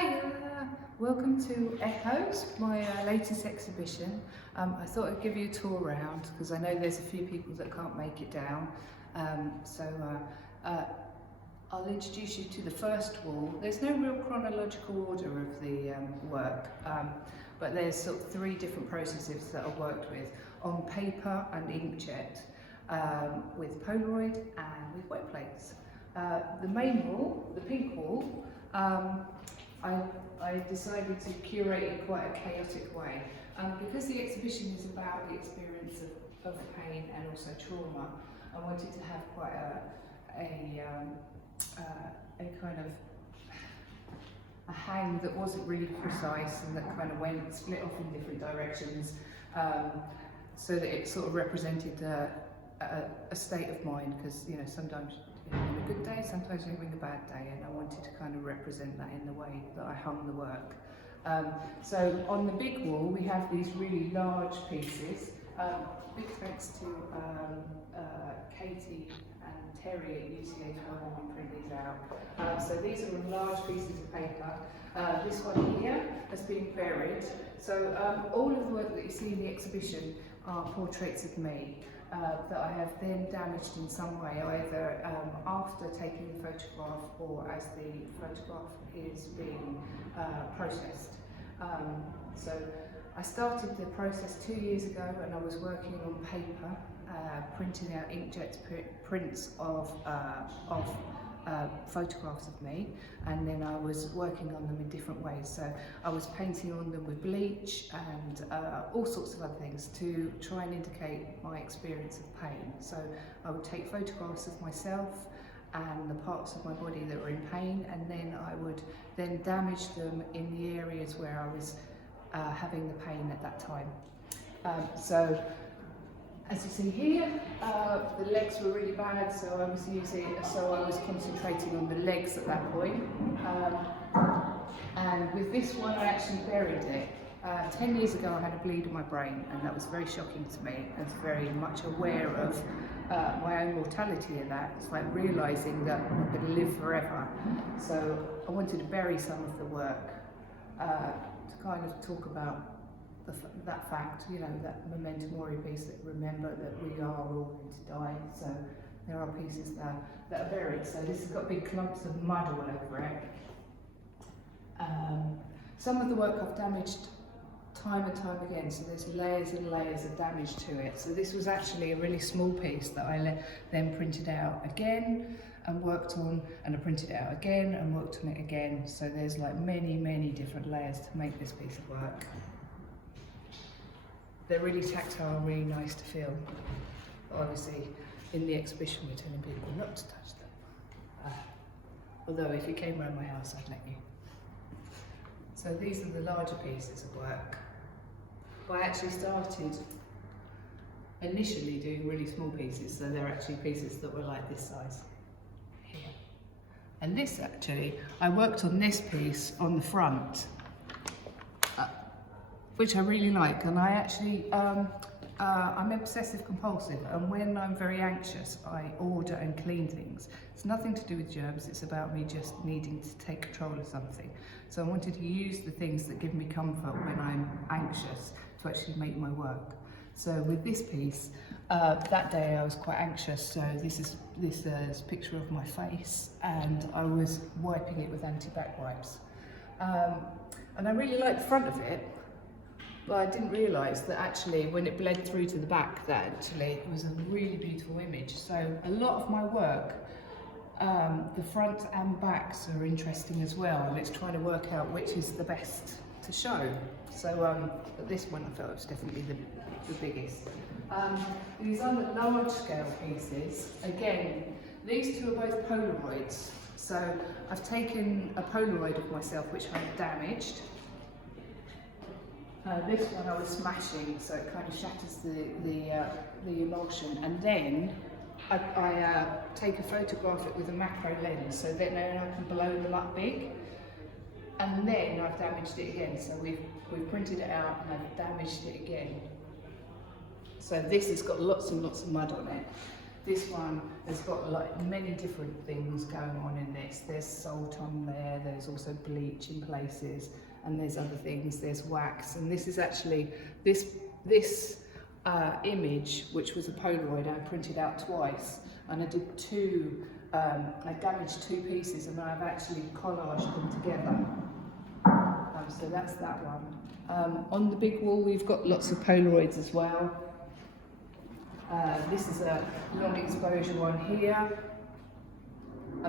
Hi, welcome to Echoes, my latest exhibition. I thought I'd give you a tour around because I know there's a few people that can't make it down. I'll introduce you to the first wall. There's no real chronological order of the work, but there's sort of three different processes that I worked with on paper and inkjet, with Polaroid and with wet plates. The main wall, the pink wall, I decided to curate in quite a chaotic way. Because the exhibition is about the experience of pain and also trauma, I wanted to have quite a kind of a hang that wasn't really precise and that kind of split off in different directions, so that it sort of represented a state of mind, because sometimes you're having a good day, sometimes you're having a bad day, and I wanted to kind of represent that in the way that I hung the work. So on the big wall we have these really large pieces. Big thanks to Katie and Terry at UCH for helping print these out. So these are large pieces of paper. This one here has been buried. So all of the work that you see in the exhibition are portraits of me that I have then damaged in some way, either after taking the photograph or as the photograph is being processed. So I started the process 2 years ago, and I was working on paper, printing out inkjet prints of photographs of me, and then I was working on them in different ways. So I was painting on them with bleach and all sorts of other things to try and indicate my experience of pain. So I would take photographs of myself and the parts of my body that were in pain, and then I would then damage them in the areas where I was having the pain at that time. So as you see here, the legs were really bad, so I was concentrating on the legs at that point. And with this one, I actually buried it. 10 years ago, I had a bleed in my brain, and that was very shocking to me. I was very much aware of my own mortality in that. It's like realising that I'm not going to live forever. So I wanted to bury some of the work to kind of talk about that fact, that memento mori piece, that remember that we are all going to die. So there are pieces that are buried. So this has got big clumps of mud all over it. Some of the work I've damaged time and time again, so there's layers and layers of damage to it. So this was actually a really small piece that I then printed out again and worked on, and I printed it out again and worked on it again. So there's like many different layers to make this piece of work. They're really tactile, really nice to feel. Obviously, in the exhibition we're telling people not to touch them. Although if you came around my house, I'd let you. So these are the larger pieces of work. I actually started initially doing really small pieces, so they're actually pieces that were like this size here. And this actually, I worked on this piece on the front, which I really like, and I actually, I'm obsessive compulsive, and when I'm very anxious, I order and clean things. It's nothing to do with germs, it's about me just needing to take control of something. So I wanted to use the things that give me comfort when I'm anxious to actually make my work. So with this piece, that day I was quite anxious, so this is a picture of my face, and I was wiping it with anti-bac wipes. And I really liked the front of it, but I didn't realise that actually when it bled through to the back, that actually it was a really beautiful image. So a lot of my work, the front and backs are interesting as well, and it's trying to work out which is the best to show. So but this one I felt was definitely the biggest. These are the large scale pieces. Again, these two are both Polaroids. So I've taken a Polaroid of myself which I've damaged. This one I was smashing, so it kind of shatters the emulsion, and then I take a photograph it with a macro lens, so then I can blow them up big, and then I've damaged it again. So we've printed it out and I've damaged it again. So this has got lots and lots of mud on it. This one has got like many different things going on in this. There's salt on there, there's also bleach in places, and there's other things, there's wax. And this is actually, this image, which was a Polaroid, I printed out twice, and I did two, I damaged two pieces, and I've actually collaged them together. So that's that one. On the big wall, we've got lots of Polaroids as well. This is a long exposure one here.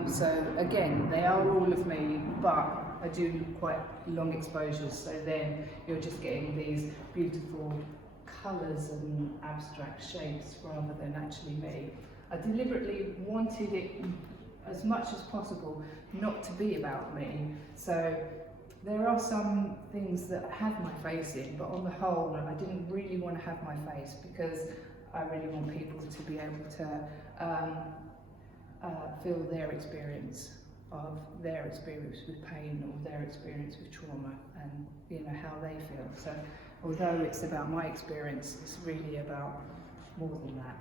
So again, they are all of me, but I do quite long exposures, so then you're just getting these beautiful colours and abstract shapes rather than actually me. I deliberately wanted it as much as possible not to be about me. So there are some things that have my face in, but on the whole, I didn't really want to have my face because I really want people to be able to feel their experience with pain or their experience with trauma, and you know how they feel. So although it's about my experience, it's really about more than that.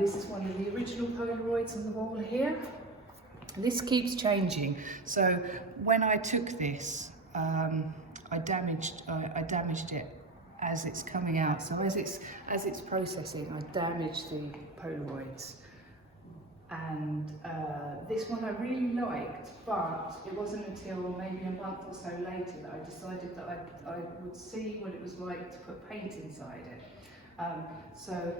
This is one of the original Polaroids on the wall here. This keeps changing. So when I took this, I damaged it as it's coming out. So as it's processing, I damaged the Polaroids. And this one I really liked, but it wasn't until maybe a month or so later that I decided that I would see what it was like to put paint inside it. So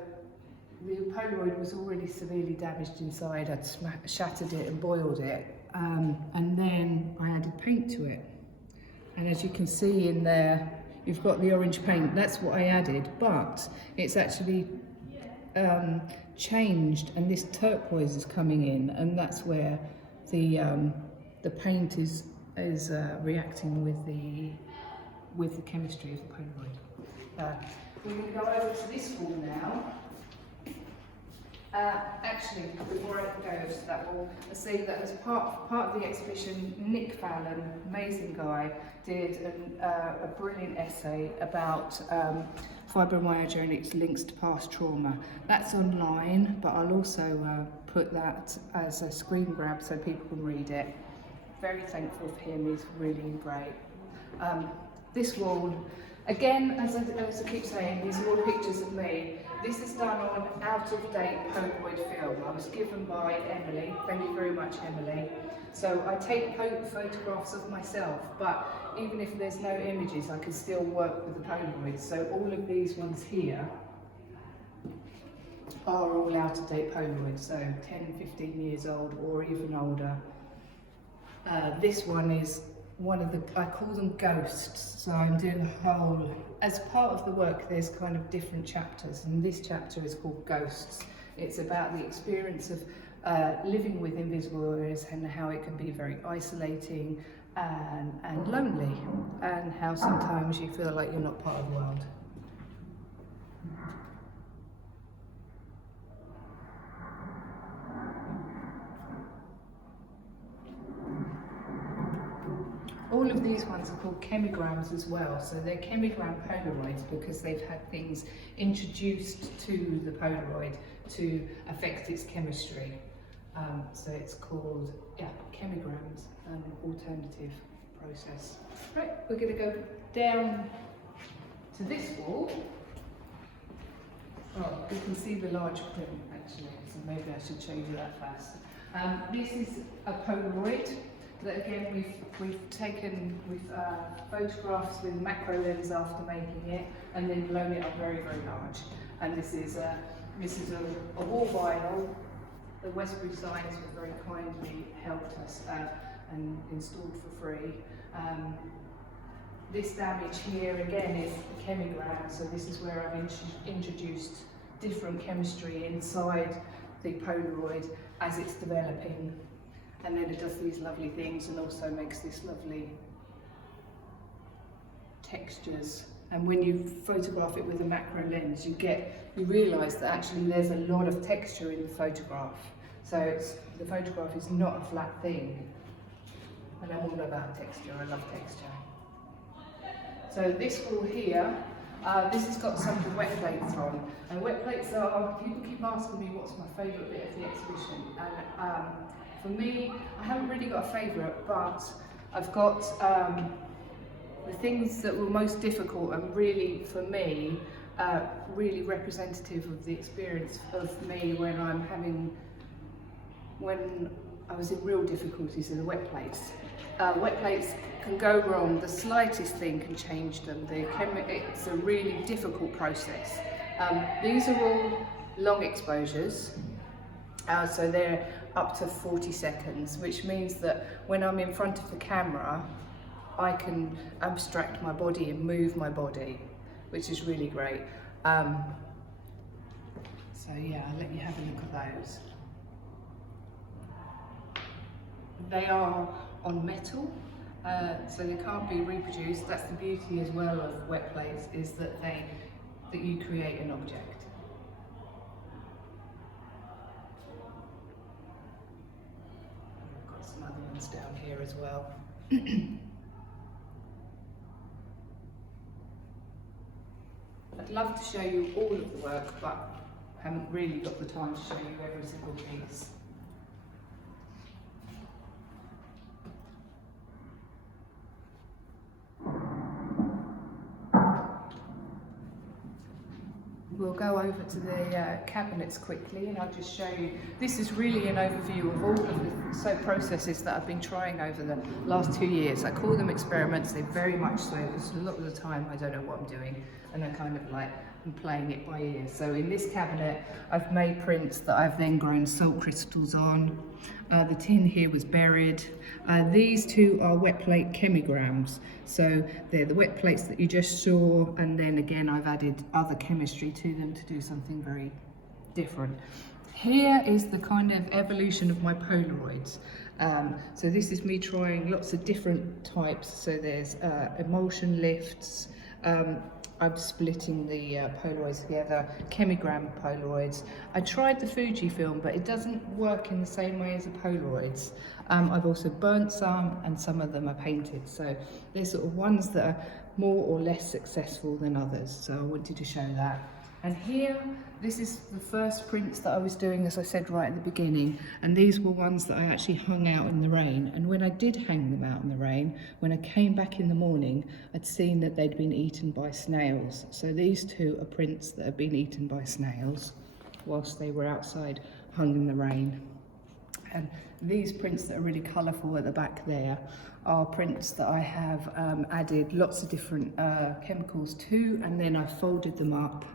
the Polaroid was already severely damaged inside. I'd shattered it and boiled it, and then I added paint to it. And as you can see in there, you've got the orange paint. That's what I added, but it's actually changed, and this turquoise is coming in, and that's where the paint is reacting with the chemistry of the Polaroid. We're going to go over to this wall now. Actually, before I go to that wall, I see that as part of the exhibition, Nick Fallon, amazing guy, did a brilliant essay about fibromyalgia and its links to past trauma. That's online, but I'll also put that as a screen grab so people can read it. Very thankful for him, he's really great. This wall, again, as I keep saying, these are all pictures of me. This is done on out-of-date Polaroid film. I was given by Emily. Thank you very much, Emily. So I take photographs of myself, but even if there's no images, I can still work with the Polaroid. So all of these ones here are all out-of-date Polaroids, so 10, 15 years old or even older. This one is one of the, I call them ghosts, so I'm doing a whole, as part of the work there's kind of different chapters, and this chapter is called Ghosts. It's about the experience of living with invisible areas and how it can be very isolating and lonely, and how sometimes you feel like you're not part of the world. All of these ones are called chemigrams as well, so they're chemigram Polaroids because they've had things introduced to the Polaroid to affect its chemistry. So it's called, chemigrams, an alternative process. Right, we're going to go down to this wall. Oh, you can see the large print actually, so maybe I should show you that first. This is a Polaroid that again we've taken with photographs with macro lens after making it, and then blown it up very, very large. And this is a wall vinyl. The Westbury Science were very kindly helped us and installed for free. This damage here again is the chemigram, so this is where I've introduced different chemistry inside the Polaroid as it's developing. And then it does these lovely things and also makes this lovely textures. And when you photograph it with a macro lens, you realise that actually there's a lot of texture in the photograph. So the photograph is not a flat thing. And I'm all about texture, I love texture. So this wall here, This has got some of the wet plates on. And wet plates are, people keep asking me what's my favourite bit of the exhibition. And for me, I haven't really got a favourite, but I've got the things that were most difficult and really, for me, really representative of the experience of me when I was in real difficulties in the wet plates. Wet plates can go wrong, the slightest thing can change them. It's a really difficult process. These are all long exposures, so they're up to 40 seconds, which means that when I'm in front of the camera, I can abstract my body and move my body, which is really great. So yeah, I'll let you have a look at those. They are on metal, so they can't be reproduced. That's the beauty as well of wet plates, is that you create an object. I've got some other ones down here as well. I'd love to show you all of the work, but I haven't really got the time to show you every single piece. We'll go over to the cabinets quickly, and I'll just show you. This is really an overview of all of the processes that I've been trying over the last 2 years. I call them experiments, they very much so. A lot of the time I don't know what I'm doing, and I kind of like, I'm playing it by ear. So in this cabinet, I've made prints that I've then grown salt crystals on. The tin here was buried. These two are wet plate chemograms. So they're the wet plates that you just saw, and then again I've added other chemistry to them to do something very different. Here is the kind of evolution of my Polaroids. So this is me trying lots of different types. So there's emulsion lifts. I'm splitting the Polaroids together, chemigram Polaroids. I tried the Fujifilm, but it doesn't work in the same way as the Polaroids. I've also burnt some, and some of them are painted. So there's sort of ones that are more or less successful than others. So I wanted to show that. And here, this is the first prints that I was doing, as I said right at the beginning, and these were ones that I actually hung out in the rain. And when I did hang them out in the rain, when I came back in the morning, I'd seen that they'd been eaten by snails. So these two are prints that have been eaten by snails whilst they were outside hung in the rain. And these prints that are really colourful at the back there are prints that I have added lots of different chemicals to, and then I folded them up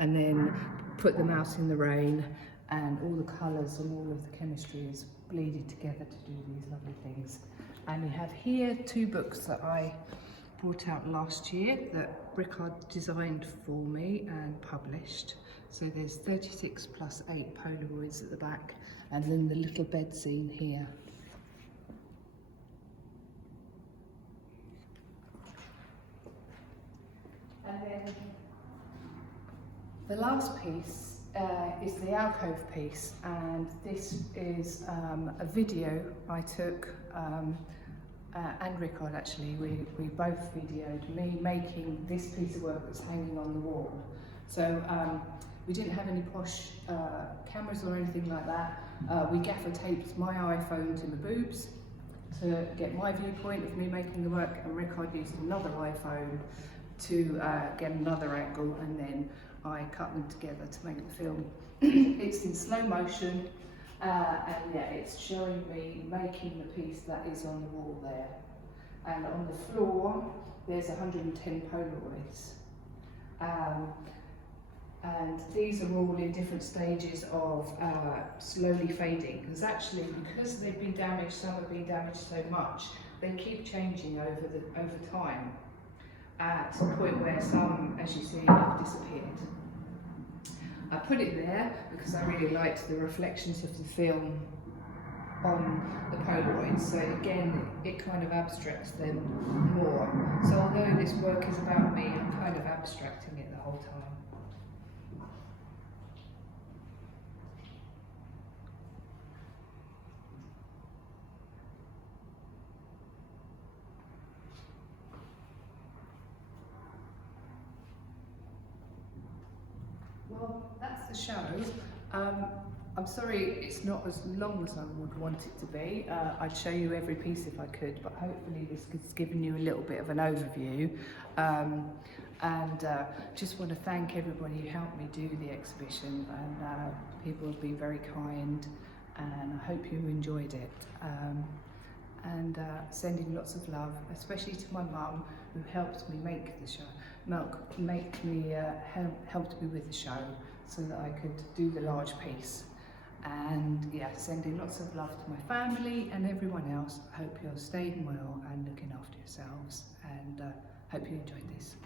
and then put them out in the rain, and all the colours and all of the chemistry is bleeded together to do these lovely things. And we have here 2 books that I brought out last year that Rickard designed for me and published. So there's 36 plus 8 Polaroids at the back, and then the little bed scene here. And then the last piece is the alcove piece, and this is a video I took, and Rickard actually, we both videoed me making this piece of work that's hanging on the wall. So we didn't have any posh cameras or anything like that. We gaffer taped my iPhone to the boobs to get my viewpoint of me making the work, and Rickard used another iPhone to get another angle, and then I cut them together to make the film. It's in slow motion, and yeah, it's showing me making the piece that is on the wall there. And on the floor, there's 110 Polaroids. And these are all in different stages of slowly fading. Because actually, because they've been damaged, some have been damaged so much, they keep changing over time. To the point where some, as you see, have disappeared. I put it there because I really liked the reflections of the film on the Polaroids. So again, it kind of abstracts them more. So although this work is about me, I'm kind of abstracting it the whole time. Well, that's the show. I'm sorry it's not as long as I would want it to be. I'd show you every piece if I could, but hopefully this has given you a little bit of an overview. Just want to thank everybody who helped me do the exhibition, and people have been very kind, and I hope you enjoyed it. Sending lots of love, especially to my mum, who helped me make the show, helped me with the show so that I could do the large piece. And yeah, sending lots of love to my family and everyone else. I hope you're staying well and looking after yourselves, and hope you enjoyed this.